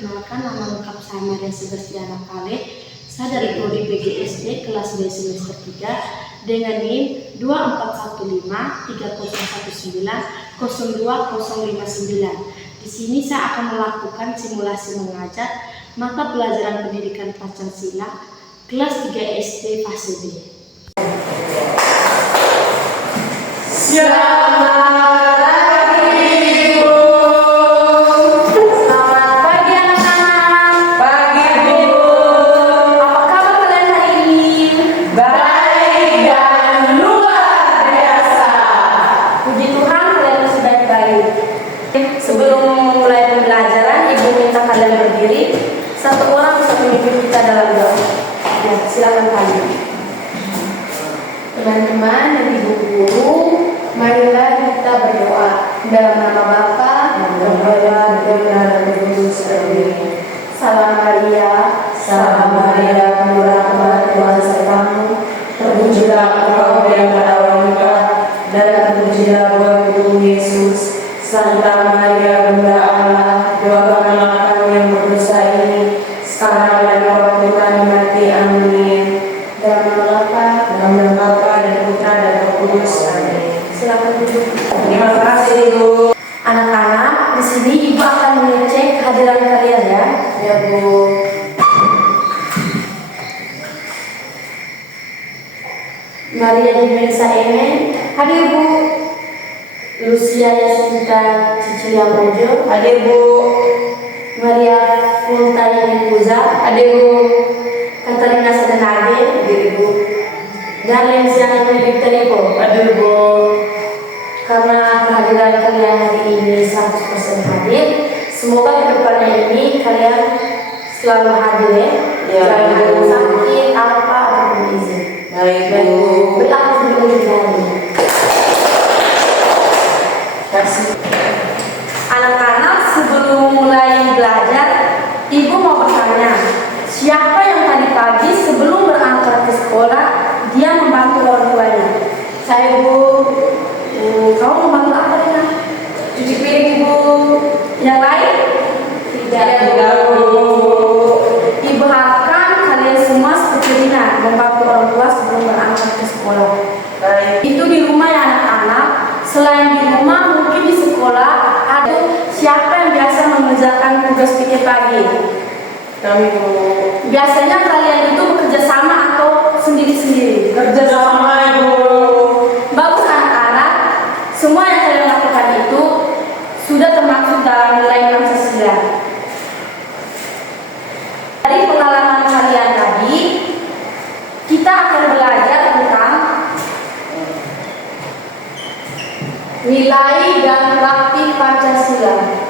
perkenalkan, nama lengkap saya Maria Sebastiana Kale. Saya dari Prodi PGSD kelas B semester 3 dengan NIM 2415-3019-02059. Di sini saya akan melakukan simulasi mengajar mata pelajaran pendidikan Pancasila kelas 3 SD fase B. Sebelum mulai pembelajaran, Ibu minta kalian berdiri. Satu orang bisa memimpin kita dalam doa. Ya, silakan kalian. Teman-teman dan Ibu guru, marilah kita berdoa dalam nama Bapa dan Putra dan Roh Kudus. Amin. Salam Maria, penuh rahmat, Tuhan sertamu. Terpujilah Engkau di antara wanita, dan terpujilah buah Yesus. Santa Maria Bunda Allah, doakanlah kami yang berdosa ini, sekarang dan waktu kami mati. Amin. Dalam nama Bapa dan Putra dan Roh Kudus. Amin. Silakan duduk. Terima kasih Ibu. Anak-anak, di sini Ibu akan mengecek kehadiran kalian ya. Ya Bu. Maria Dimensa Emen, hadir Bu. Lucia Yasinta Cicilia Mojo, hadir Bu. Maria Fultani Puza, hadir Bu. Katarina Satenage, hadir Bu. Dan Lensiana Victorico, hadir Bu. Karena kehadiran kalian hari ini 100% hadir, semoga kedepannya ini kalian selalu hadir ya. Jangan ada sakit apa ataupun izin. Baik Bu. Berlaku sebelum hari. Anak-anak, sebelum mulai belajar, Ibu mau bertanya, siapa yang tadi pagi sebelum berangkat ke sekolah dia membantu orang tuanya? Saya Bu. Kamu membantu apa Rina? Cuci piring Ibu. Yang lain? Tidak Bu. Ibu harapkan kalian semua seperti Rina, membantu orang tua sebelum berangkat ke sekolah. Baik. Itu di rumah ya anak-anak. Selain di rumah, mungkin di sekolah ada siapa yang biasa mengerjakan tugas pikir pagi? Kami Bu. Biasanya kalian itu bekerja sama atau sendiri-sendiri? Kerja sama Ibu. Bagus anak-anak. Semua yang kalian lakukan itu sudah termasuk dalam nilai Pancasila. Dari pengalaman kalian tadi, kita akan belajar tentang nilai dan praktik Pancasila.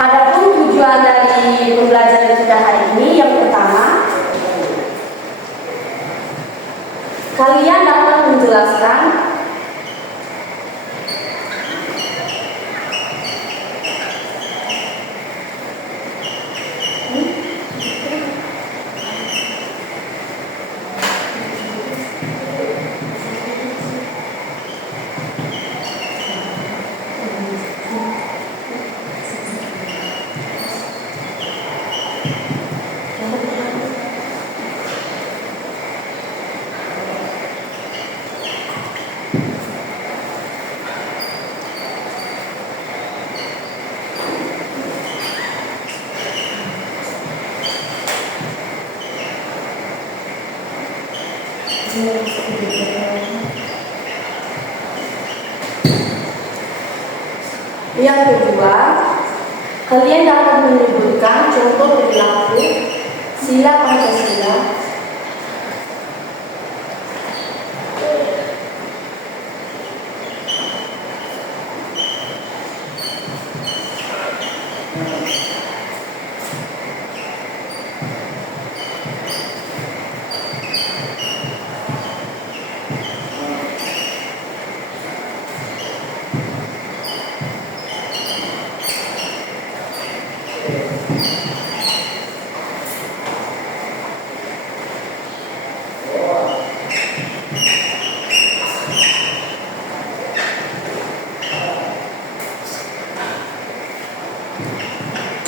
Adapun tujuan dari pembelajaran kita hari ini, yang pertama, kalian dapat menjelaskan yang kedua, kalian dapat menyebutkan contoh perilaku sila Pancasila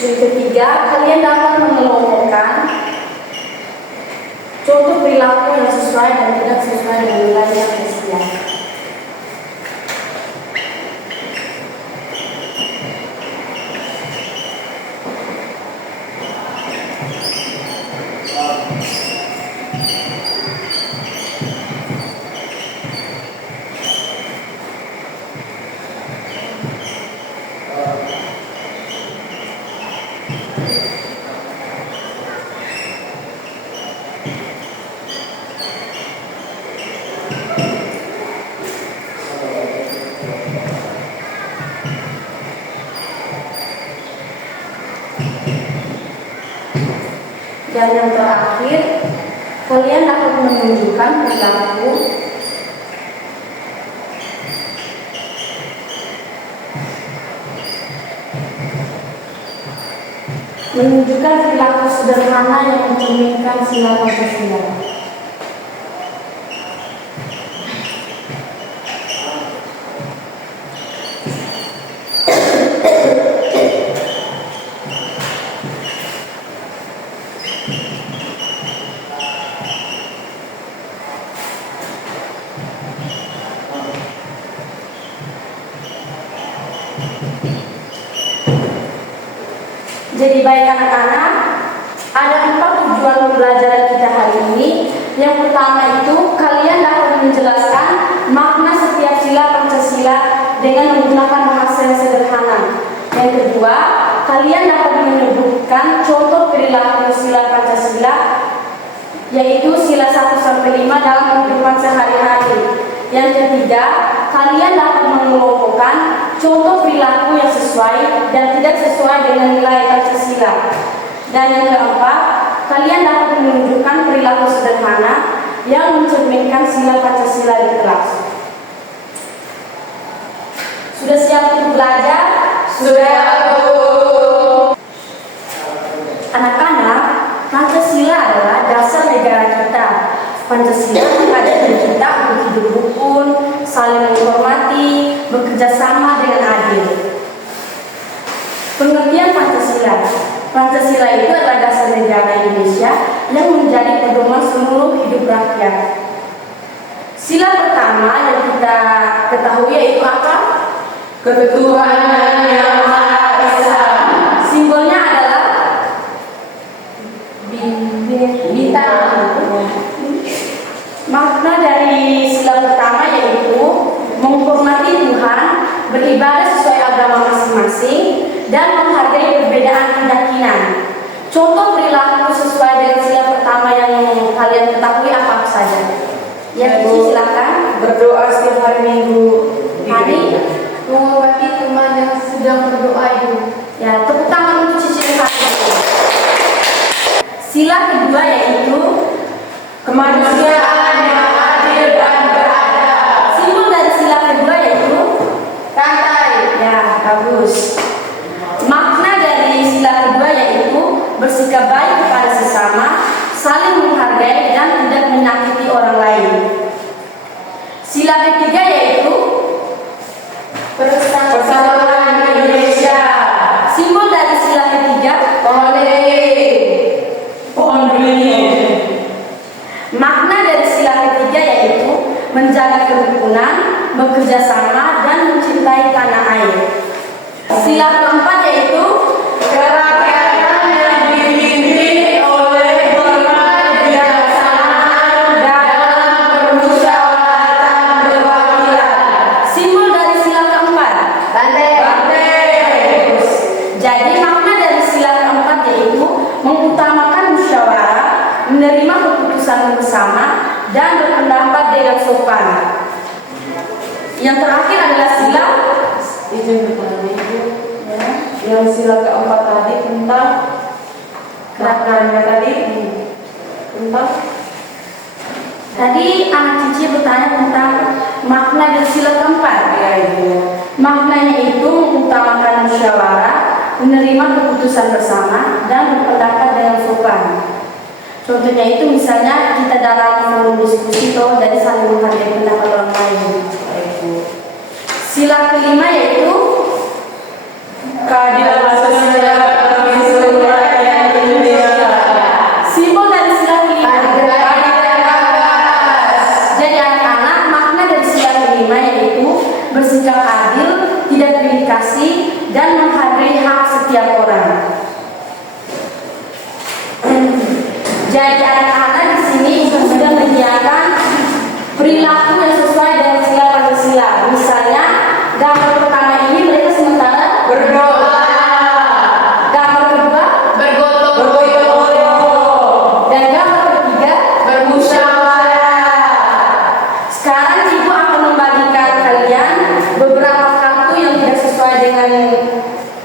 Yang ketiga, kalian dapat mengelompokkan contoh perilaku yang sesuai dan tidak sesuai dengan nilai Pancasila. Dan yang terakhir, kalian dapat menunjukkan perilaku sederhana yang mencerminkan sila Pancasila. Jadi baik anak-anak, ada 4 tujuan pembelajaran kita hari ini. Yang pertama itu, kalian dapat menjelaskan makna setiap sila Pancasila dengan menggunakan bahasa yang sederhana. Yang kedua, kalian dapat menyebutkan contoh perilaku sila Pancasila, yaitu sila 1-5 dalam kehidupan sehari-hari. Yang ketiga, kalian dapat mengelompokkan contoh perilaku yang sesuai dan tidak sesuai dengan nilai Pancasila. Dan yang keempat, kalian dapat menunjukkan perilaku sederhana yang mencerminkan sila Pancasila di kelas. Sudah siap untuk belajar? Sudah, Bu. Anak-anak, Pancasila adalah dasar negara kita. Pancasila mengajari kita untuk hidup rukun, saling menghormati, bekerja sama dengan adil. Pengertian Pancasila. Pancasila itu adalah dasar negara Indonesia yang menjadi pedoman seluruh hidup rakyat. Sila pertama yang kita ketahui yaitu apa? Ketuhanan Yang Maha Esa. Simbolnya adalah bintang. Makna dari sila pertama yaitu menghormati Tuhan, beribadah sesuai agama masing-masing, dan menghargai perbedaan keyakinan. Contoh perilaku sesuai dengan sila pertama yang kalian ketahui apa saja? Ya, Cici silakan. Berdoa setiap hari Minggu. Hari Menghormati teman yang sedang berdoa itu. ya, tepuk tangan untuk Cici yang satu. Sila kedua yaitu Kemanusiaan yang adil dan beradab. simbol dari sila kedua yaitu Santai. ya, bagus. Makna dari sila kedua yaitu bersikap baik kepada sesama, saling menghargai dan tidak menyakiti orang lain. Sila ketiga yaitu Persatuan Indonesia. simbol dari sila ketiga Pohon beringin. makna dari sila ketiga yaitu menjaga kerukunan, bekerja sama, dan mencintai tanah air. Sila keempat yaitu Kerakyatan yang dipimpin oleh kebijaksanaan dalam permusyawaratan perwakilan. simbol dari sila keempat. Banteng. Jadi makna dari sila keempat yaitu mengutamakan musyawarah, menerima keputusan bersama, dan berpendapat dengan sopan. Yang terakhir adalah sila Izin bertanya Ibu, ya, yang sila keempat tadi tentang maknanya tadi tentang tadi anak Cici bertanya tentang makna dari sila keempat. ya Ibu. Maknanya itu mengutamakan musyawarah, menerima keputusan bersama, dan berpendapat dengan sopan. Contohnya itu misalnya kita dalam forum diskusi jadi saling menghargai pendapat orang lain. Ibu. Sila kelima yaitu Keadilan sosial ekonomi bersikap adil, tidak pilih kasih, dan menghargai hak setiap orang. Jadi anak-anak di sini Ibu sudah menyediakan perilaku yang sesuai dengan sila Pancasila. Misalnya gambar pertama ini mereka sementara berdoa. Gambar kedua bergotong-royong. Dan gambar ketiga bermusyawarah. Sekarang Ibu akan membagikan kalian beberapa kartu yang tidak sesuai dengan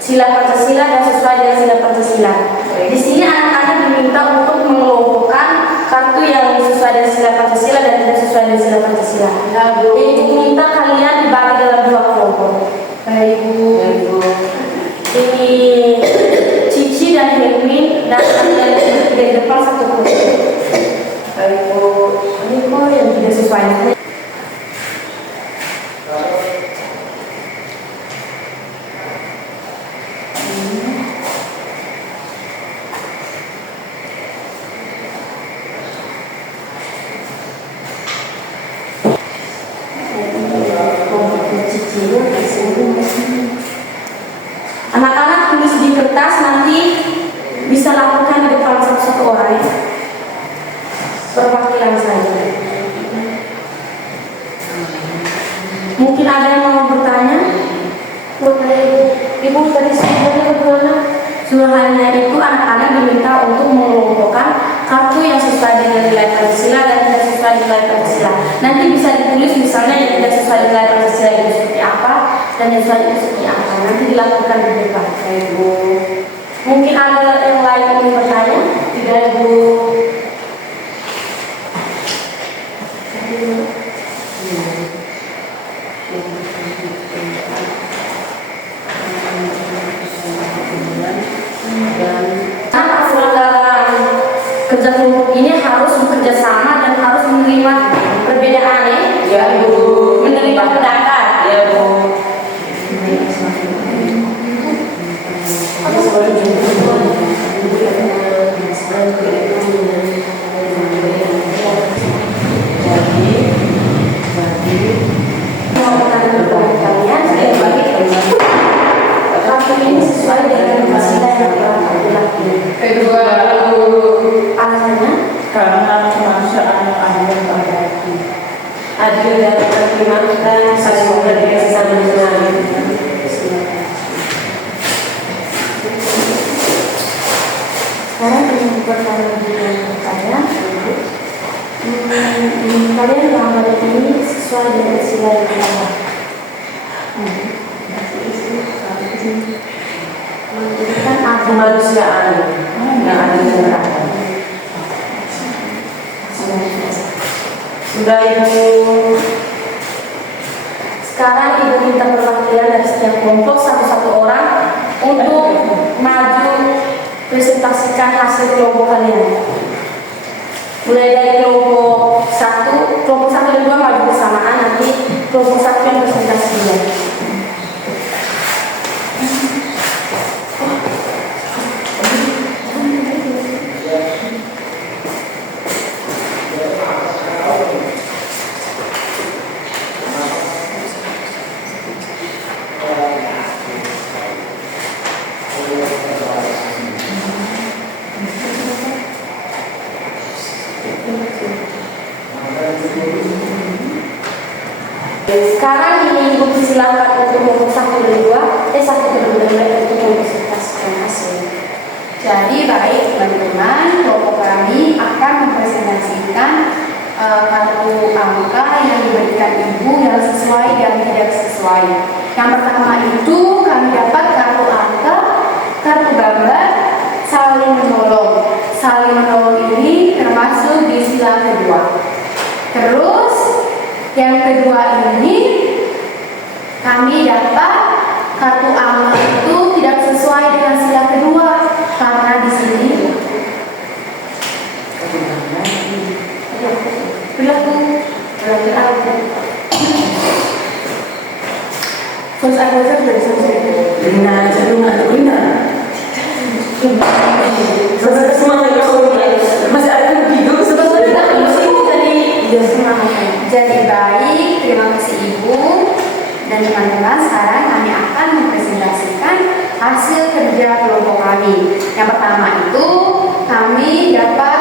sila Pancasila dan sesuai dengan sila Pancasila. Di sini anak-anak diminta untuk mengelompokkan kartu yang sesuai dengan sila Pancasila dan tidak sesuai dengan sila Pancasila. Ibu minta kalian dibagi dalam 2 kelompok. Baik Bu. Ini Cici dan Hermin dan kalian di depan 1 kelompok. Baik Bu. Ini kok yang tidak sesuai. Anak-anak tulis di kertas, nanti bisa lakukan di depan satu-satu orang ya. Perwakilan saja. Mungkin ada yang mau bertanya? Ibu tadi suaranya bagaimana? Suaranya itu anak-anak diminta untuk mengelompokkan kartu yang sesuai dengan nilai Pancasila dan tidak sesuai dengan nilai Pancasila. Nanti bisa ditulis misalnya yang tidak sesuai dengan nilai Pancasila itu seperti apa dan yang sesuai itu seperti apa. Nanti dilakukan di depan. Ibu. Mungkin ada yang lain yang ingin bertanya? Tidak, Ibu. Kerja kelompok ini harus bekerja sama dan harus menerima perbedaan ya Bu, menerima pendapat ya Bu. Ini sesuai dengan Pancasila yang telah kedua. Alasannya karena kemanusiaan yang adil pada hati, adil dan berkemanusiaan saling menghargai sesama manusia. Sekarang ingin bertanya dengan kalian, kalian gambar ini sesuai dengan sila yang pertama. Kan kemanusiaan yang adil dan beradab. Sudah Ibu. Sekarang Ibu minta perwakilan dari setiap kelompok 1 orang untuk maju presentasikan hasil kelompok kalian. Mulai dari kelompok 1 dan 2 maju bersamaan, nanti kelompok 1 yang presentasinya. Sekarang ini Ibu silakan untuk kelompok 1 dan 2, 1 dan 2 untuk mempresentasikan hasil. Jadi baik teman-teman, kelompok kami akan mempresentasikan kartu angka yang diberikan Ibu yang sesuai dan tidak sesuai. Yang pertama itu kami dapat kartu angka, kartu gambar, saling menolong. Saling menolong ini termasuk di sila kedua. Terus yang kedua ini kami dapat kartu angka itu tidak sesuai dengan sila kedua karena di sini perilaku terus ada dari selesai dengan cenderung atau benar. Semangat masih ada hidup sebetulnya jadi baik, terima kasih Ibu. Dan teman-teman, sekarang kami akan mempresentasikan hasil kerja kelompok kami. Yang pertama itu kami dapat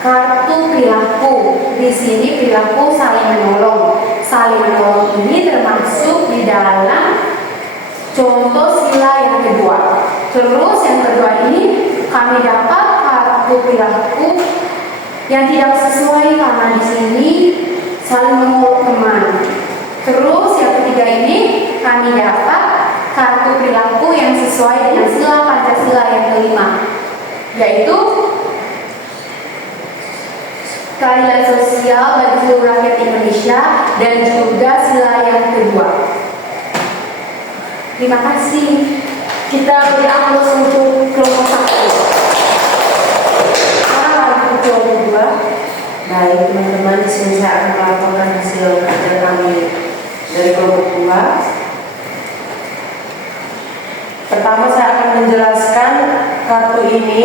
kartu perilaku. Di sini perilaku saling menolong. Saling menolong ini termasuk di dalam contoh sila yang kedua. Terus yang kedua ini kami dapat kartu perilaku yang tidak sesuai karena di sini saling menolong teman. Terus yang ketiga ini kami dapat kartu perilaku yang sesuai dengan sila Pancasila yang kelima, yaitu keadilan sosial bagi seluruh rakyat Indonesia dan juga sila yang kedua. Terima kasih. Kita beri aplaus untuk kelompok 1. Sekarang lanjut ke kelompok 2. Baik teman-teman, di sini saya akan melaporkan hasil kerja kami dari kelompok 2. Pertama saya akan menjelaskan kartu ini.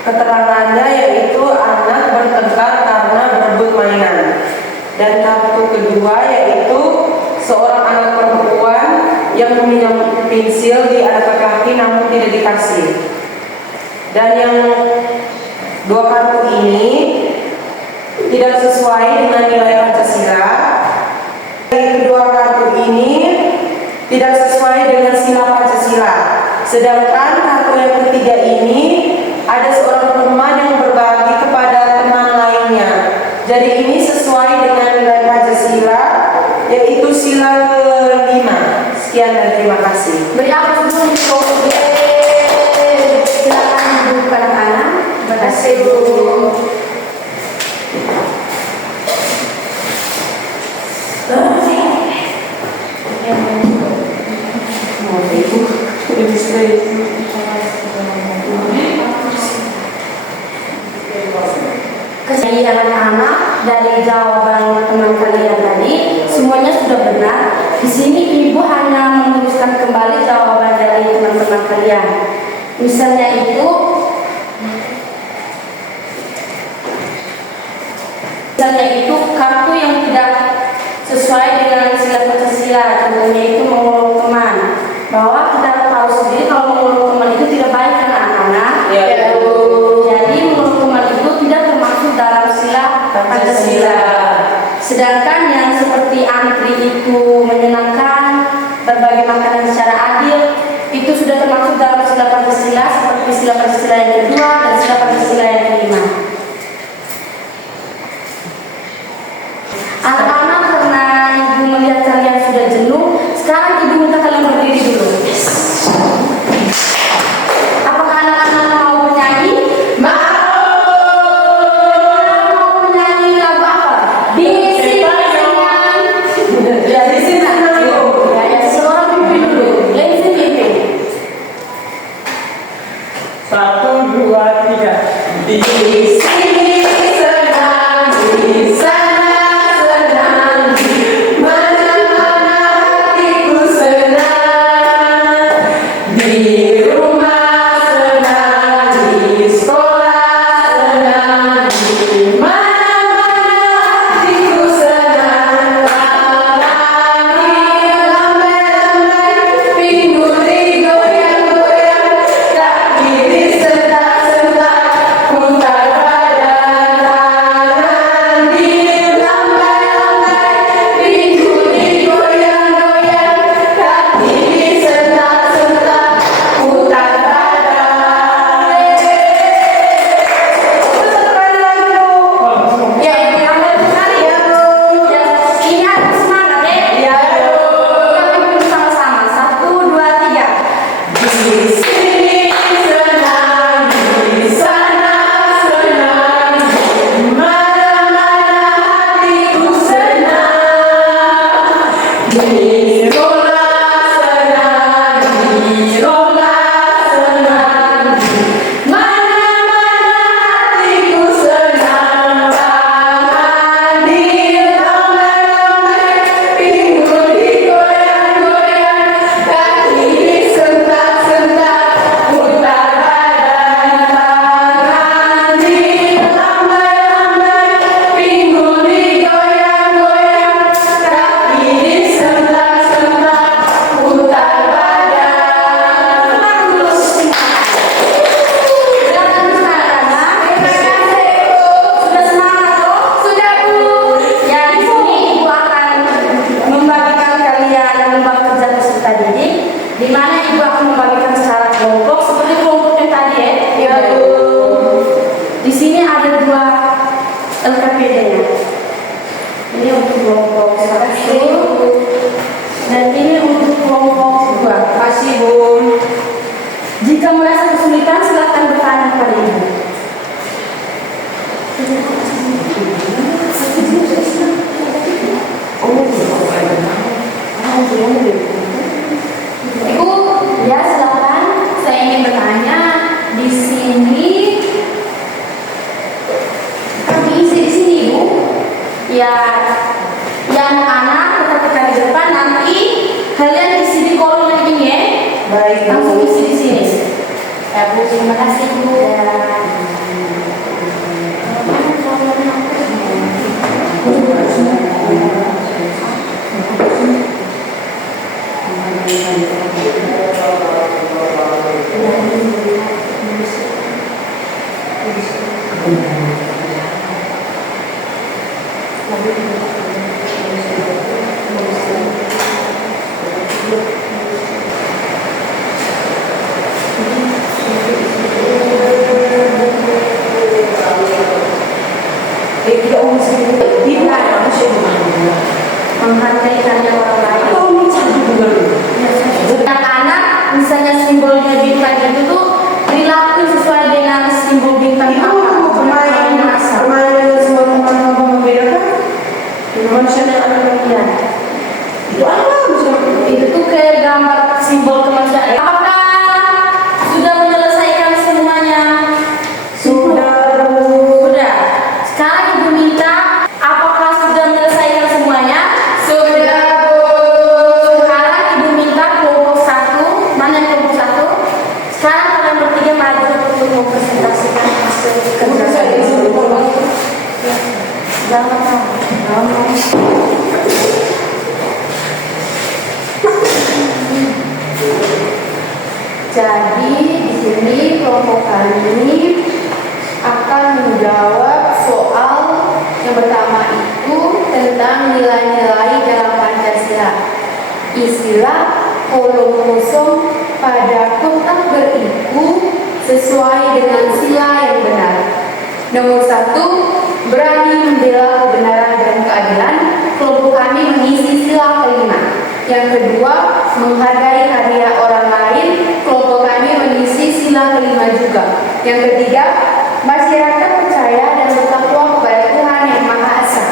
Keterangannya yaitu anak bertengkar karena berebut mainan. Dan kartu kedua yaitu seorang anak perempuan yang meminjam pensil di anak laki-laki namun tidak dikasih. Dan yang dua kartu ini tidak sesuai dengan nilai Pancasila. Kedua kartu ini tidak sesuai dengan sila Pancasila. Sedangkan kartu yang ketiga ini ada seorang teman yang berbagi kepada teman lainnya. Jadi ini sesuai dengan nilai Pancasila, yaitu sila kelima. Sekian dan terima kasih. Beri aplaus dulu untuk kelompok B. Silakan duduk anak-anak. Terima kasih Bu. Jadi anak-anak dari jawaban teman kalian tadi semuanya sudah benar. Di sini ibu hanya meluruskan kembali jawaban dari teman-teman kalian. Misalnya itu kartu yang tidak sesuai dengan sila Pancasila, contohnya itu mengolok teman. Bahwa kita tahu sendiri kalau mengolok teman itu tidak baik kan anak-anak. Ya. Jadi mengolok teman itu tidak termasuk dalam sila Pancasila. Sedangkan yang seperti antri itu menyenangkan, berbagi makanan secara adil, itu sudah termasuk dalam sila Pancasila seperti sila Pancasila yang kedua dan sila Pancasila yang kelima. Anak-anak, karena ibu melihat kalian sudah jenuh, sekarang ibu minta kalian berdiri dulu. Apakah anak-anak mau bernyanyi? Mau bernyanyi lagu apa? Di sini dengan Ya, di sini dulu. ya, seorang pimpin dulu. Lazy pimpin. 1, 2, 3. Di Sini senang, di sana senang, di mana-mana hatiku senang, di rumah senang, di sekolah senang, di mana-mana hatiku senang. Lambai-lambai, pinggul digoyang-goyang, kaki disentak-sentak, putar badan tangan di lambai-lambai, pinggul digoyang-goyang, kaki disentak-sentak, putar badan. Ya, ibu yang benar ya Bu. Ya, ingat semangat ya. Kita sama-sama. 1, 2, 3. Di sini senang, di sana senang, di mana-mana hatiku senang, di sekolah senang, di rumah senang, di mana-mana hatiku senang. Tangan dilambai-lambai, pinggul digoyang-goyang, kaki disentak-sentak, putar badan. Tangan dilambai-lambai, pinggul digoyang-goyang, kaki disentak-sentak, peserta didik, di mana Ibu akan membagikan secara kelompok seperti kelompok yang tadi ya. Iya, Bu. Di sini ada 2 LKPD-nya. Ini untuk kelompok 1 dan ini untuk kelompok 2. Terima kasih, Bu. Jika merasa kesulitan, silakan bertanya kepada Ibu. Ibu, ya silakan. Saya ingin bertanya di sini. Kami isi di sini, Ibu. Ya, yang anak ketika di depan nanti kalian isi di kolom yang ini ya. Baik, Langsung Bu. isi di sini. Ya, Bu, terima kasih, Bu. Tidak usah. Tidak usah. Menghargai karya orang lain. Anak-anak, misalnya simbolnya bintang itu tuh perilaku sesuai dengan simbol bintang Ibu apa? mau permainan dengan semua teman-teman membedakan manusia yang ada bagian. Itu apa? Itu tuh kayak gambar simbol kemanusiaan. Apakah sudah menyelesaikan semuanya? Sudah. Sudah. Sekarang Ibu minta, apakah sudah menyelesaikan semuanya? Sudah, Bu. Sekarang Ibu minta kelompok 1. Mana yang kelompok 1? Sekarang kalian bertiga maju untuk mempresentasikan hasil kerja saya. Jangan. Jadi di sini kelompok kami akan menjawab soal yang pertama itu tentang nilai-nilai dalam Pancasila. Istilah kolom kosong pada kotak beriku sesuai dengan sila yang benar. Nomor 1, berani membela kebenaran dan keadilan. Kelompok kami mengisi sila kelima. Yang kedua, menghargai karya orang lain. Kelompok kami mengisi sila kelima juga. Yang ketiga, masyarakat percaya dan bertakwa kepada Tuhan Yang Maha Esa.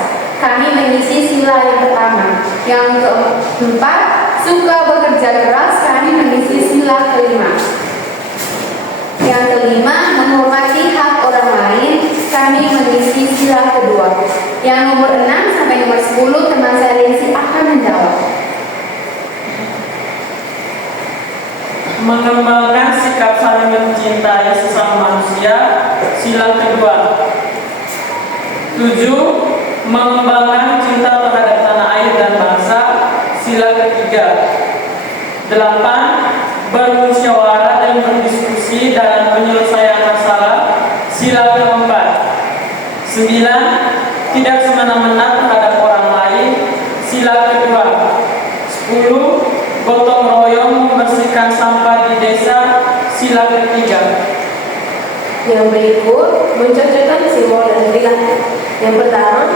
Kami mengisi sila yang pertama. Yang keempat, suka bekerja keras. Kami mengisi sila kelima. Yang kelima, menghormati hak orang lain. Kami mengisi sila kedua. Yang nomor 6 sampai nomor 10 teman saya Rensi akan menjawab. Mengembangkan sikap saling mencintai sesama manusia, sila kedua. 7. Mengembangkan cinta terhadap tanah air dan bangsa, sila ketiga. 8. Bermusyawarah dan berdiskusi dalam penyelesaian masalah, sila keempat. 9. Tidak semena-mena terhadap orang lain, sila kedua. 10. Gotong royong membersihkan sampah di desa, sila ketiga. Yang berikut mencocokkan simbol dan perilaku. Yang pertama,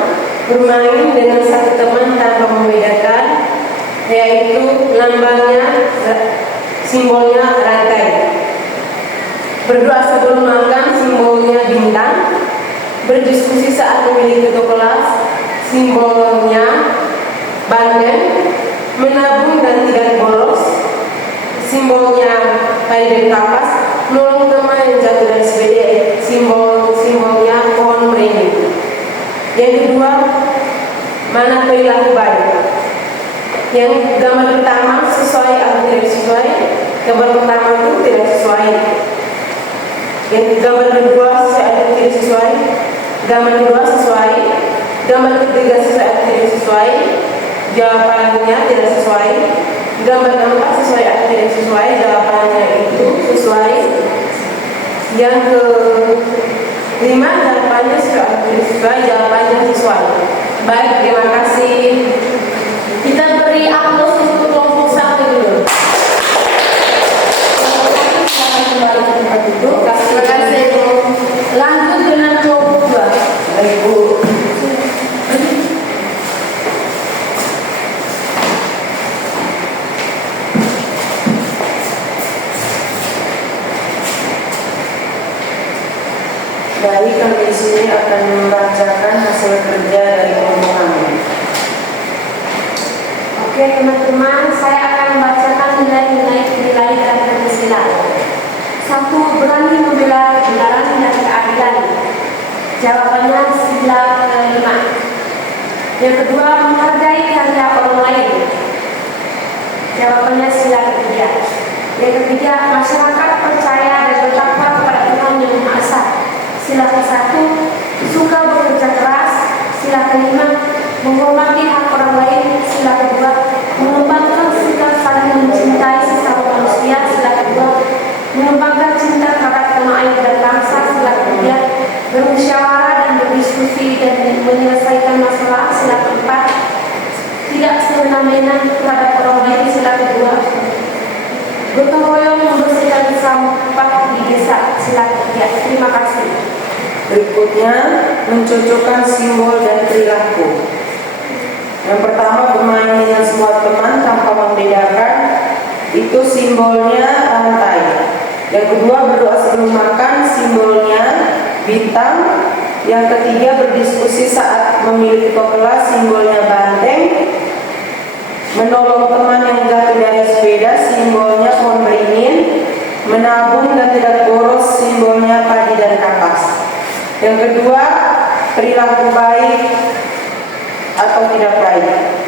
bermain dengan satu teman tanpa membedakan, yaitu lambangnya simbolnya rantai. Berdoa sebelum makan, simbolnya bintang. Berdiskusi saat memilih ketua kelas, simbolnya banden. Menabung dan tidak bolos, simbolnya padi dan kapas. Menolong teman yang jatuh dari sepeda, simbolnya pohon beringin. Yang kedua, mana perilaku baik. Yang gambar pertama sesuai atau tidak sesuai. Gambar pertama itu tidak sesuai. Yang gambar kedua sesuai atau tidak sesuai. Gambar kedua sesuai. Gambar ketiga sesuai atau tidak sesuai. Jawabannya tidak sesuai. Gambar keempat sesuai atau tidak sesuai. Jawabannya itu sesuai. Yang kelima, jawabannya sesuai atau tidak sesuai. Jawabannya sesuai. Baik, terima kasih. Kita beri aplaus untuk kelompok 1 dulu. Baik, kami di sini akan membacakan hasil kerja dari kelompok kami. Oke teman-teman, saya akan membacakan nilai-nilai dari Pancasila. 1. Berani membela kebenaran dan keadilan. Jawabannya sila kelima. Yang kedua, menghargai karya orang lain. Jawabannya sila ketiga. Yang ketiga, masyarakat percaya dan bertakwa kepada Tuhan Yang Maha Esa. Sila ke-1, suka bekerja keras. Sila kelima, menghormati hak orang lain. Sila kedua, mengembangkan sikap saling mencintai sesama manusia. Sila kedua, mengembangkan cinta terhadap tanah air dan bangsa. Sila ketiga, bermusyawarah dan berdiskusi dan menyelesaikan masalah. Sila keempat, tidak semena-mena terhadap orang lain. Sila kedua, gotong royong membersihkan sampah di desa. Sila ketiga. Terima kasih. Berikutnya, mencocokkan simbol dan perilaku. Yang pertama, bermain dengan semua teman tanpa membedakan. Itu simbolnya rantai. Yang kedua, berdoa sebelum makan. Simbolnya bintang. Yang ketiga, berdiskusi saat memilih ketua kelas. Simbolnya banteng. Menolong teman yang jatuh dari sepeda. Simbolnya pohon beringin. Menabung dan tidak boros. Simbolnya padi dan kapas. Yang kedua, perilaku baik atau tidak baik.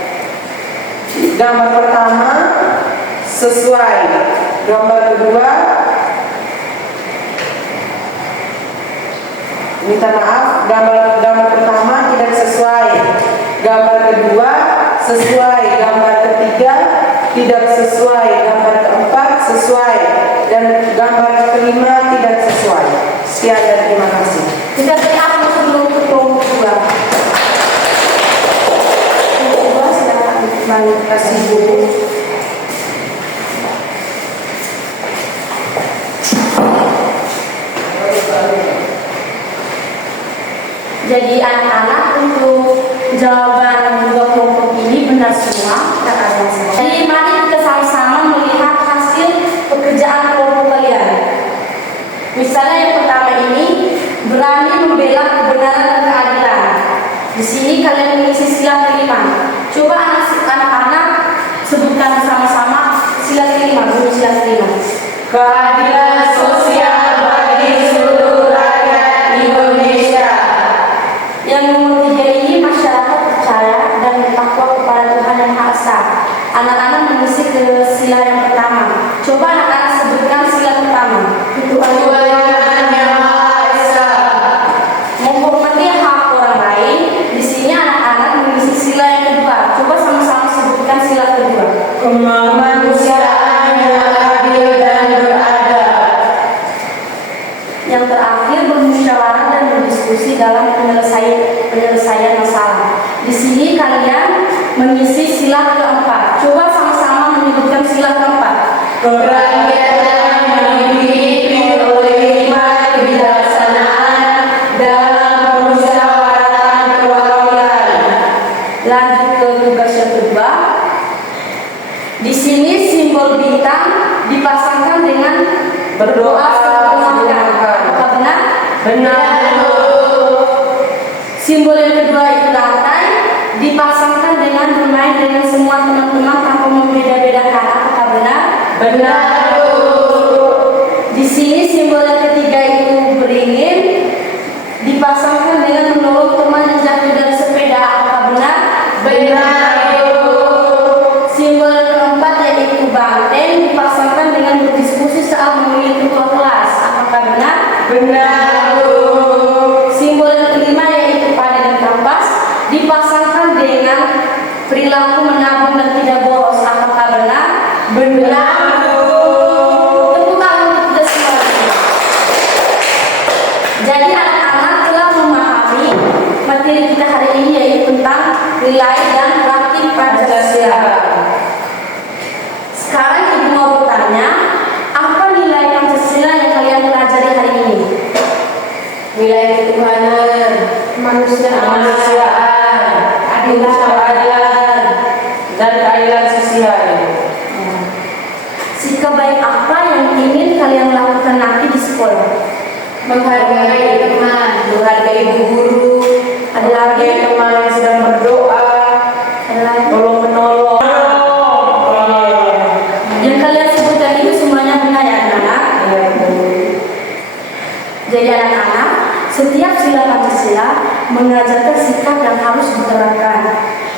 Gambar pertama, sesuai. Gambar kedua, minta maaf, gambar pertama tidak sesuai. Gambar kedua, sesuai. Gambar ketiga, tidak sesuai. Gambar keempat, sesuai. Dan gambar kelima, tidak sesuai. Sekian dan terima kasih. Kita berikan sebelum kelompok kedua. Kelompok kedua silakan. Terima kasih Bu. Jadi anak-anak untuk jawaban dua kelompok ini benar semua, kata semua. Jadi mari kita sama-sama melihat hasil pekerjaan kelompok kalian. Misalnya yang pertama ini berani membela kebenaran dan keadilan. Di sini kalian mengisi sila kelima. Coba anak-anak sebutkan sama-sama sila kelima. Dulu sila kelima. Keadilan sosial bagi seluruh rakyat Indonesia. Yang nomor 3 ini masyarakat percaya dan bertakwa kepada Tuhan Yang Maha Esa. Anak-anak mengisi ke sila yang pertama. Coba anak-anak sebutkan sila pertama. Tuhan Yang Maha Esa. Menghormati hak orang lain. Di sini anak-anak mengisi sila yang kedua. Coba sama-sama sebutkan sila kedua. Kemanusiaan yang adil dan beradab. Yang terakhir bermusyawarah dan berdiskusi dalam penyelesaian masalah. Di sini kalian mengisi sila keempat. Coba sama-sama menyebutkan sila keempat. Kerakyatan yang dipimpin oleh hikmat kebijaksanaan dalam permusyawaratan perwakilan. Lanjut ke tugas yang kedua. Di sini simbol bintang dipasangkan dengan berdoa sebelum makan. Apakah benar? Benar. Simbol yang kedua itu rantai dipasangkan dengan bermain dengan semua teman-teman tanpa membeda-bedakan. Apakah benar? Benar. Di sini simbol yang ketiga itu beringin dipasangkan dengan menolong teman yang jatuh dari sepeda. Apakah benar? Benar. Simbol yang keempat yaitu banteng dipasangkan dengan berdiskusi saat memilih ketua kelas. Apakah benar? Benar. Simbol yang kelima yaitu padi dan kapas dipasangkan dengan perilaku menabung dan tidak boros. Apakah benar? Benar. Tepuk tangan untuk kita semua. Jadi anak-anak telah memahami materi kita hari ini yaitu tentang nilai dan praktik Pancasila. Sekarang ibu mau bertanya, apa nilai Pancasila yang kalian pelajari hari ini? Nilai ketuhanan, kemanusiaan, keadilan, dan keadilan sosial. Sikap baik apa yang ingin kalian lakukan nanti di sekolah? Menghargai teman, nilai Pancasila mengajarkan sikap yang harus diterapkan.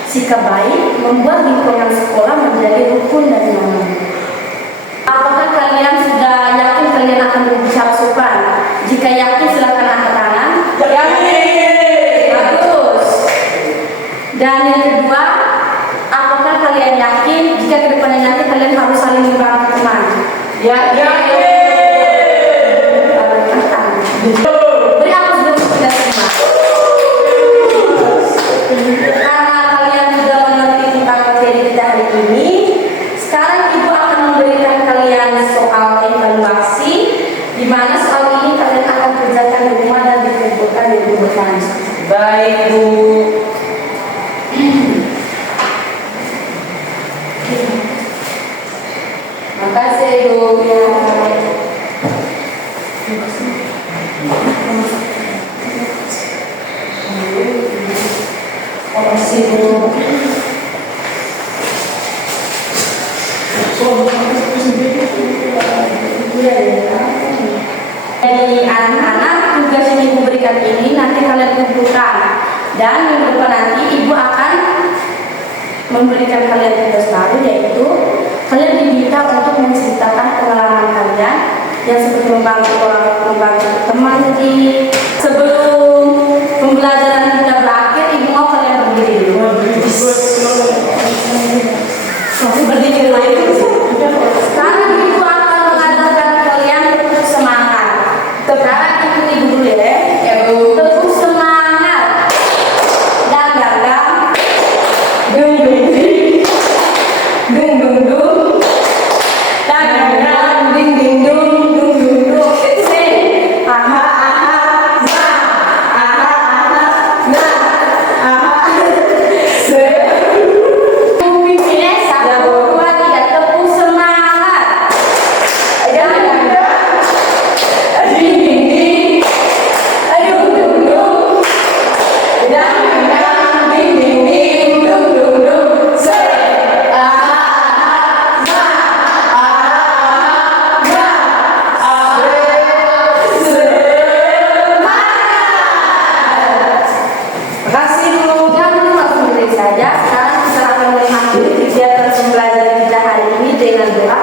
Sikap baik membuat lingkungan sekolah menjadi rukun dan nyaman. Apakah kalian sudah yakin kalian akan berbicara sopan? Jika yakin silakan angkat tangan. Yakin. Bagus. Dan yang kedua, apakah kalian yakin jika kedepannya nanti kalian harus saling membantu teman? Yakin. Beri aku sebelum kita semua. Karena kalian sudah mengerti tentang materi kita hari ini, sekarang ibu akan memberikan kalian soal evaluasi, di mana soal ini kalian akan kerjakan di rumah dan dikumpulkan di minggu depan. Baik, Bu. Makasih Ibu. Makasih Bu. Jadi anak-anak, tugas yang ibu berikan ini nanti kalian kumpulkan, dan minggu depan nanti ibu akan memberikan kalian tugas baru, yaitu kalian diminta untuk menceritakan pengalaman kalian yang seperti membantu teman. Jadi sebelum pembelajaran kita berakhir, ibu mau kalian berdiri dulu. Berdiri lagi. Sekarang ibu akan mengajarkan kalian untuk semangat. Sekarang ikut ibu dulu ya. Ya Bu. Tepuk semangat. Dan gagang. Dung dung ding. Dung dung dung. Dan gagang. Ding ding dung. Dung dung dung. Say. Aha aha. Nah. Aha aha. Nah. Aha. Say. Pimpinnya 1, 2, 3. Tepuk semangat. Dan gagang. Ding ding ding. Aduh dung dung. Dan gagang. Ding ding ding. Dung dung dung. Say. Aha aha. Nah. Aha aha. Nah. Makasih, Bu. Jangan dulu langsung berdiri saja. Sekarang kita akan mengakhiri kegiatan pembelajaran kita hari ini dengan doa.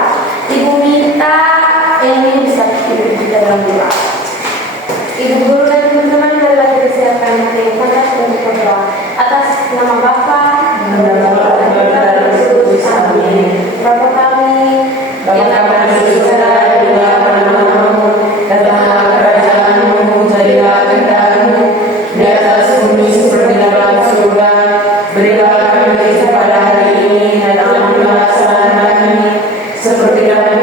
Ibu minta ini bisa ibu kita dalam doa. Ibu guru dan teman-teman marilah kita siapkan hati yang panas untuk berdoa atas nama Bapa dan Putra dan Roh Kudus. Amin. Bapa kami Bapa kami di surga, dimuliakan namamu, datanglah kerajaanmu, jadilah kehendakmu di atas bumi seperti dalam surga. Berilah kami pada hari ini, dan ampunilah kesalahan kami, seperti kami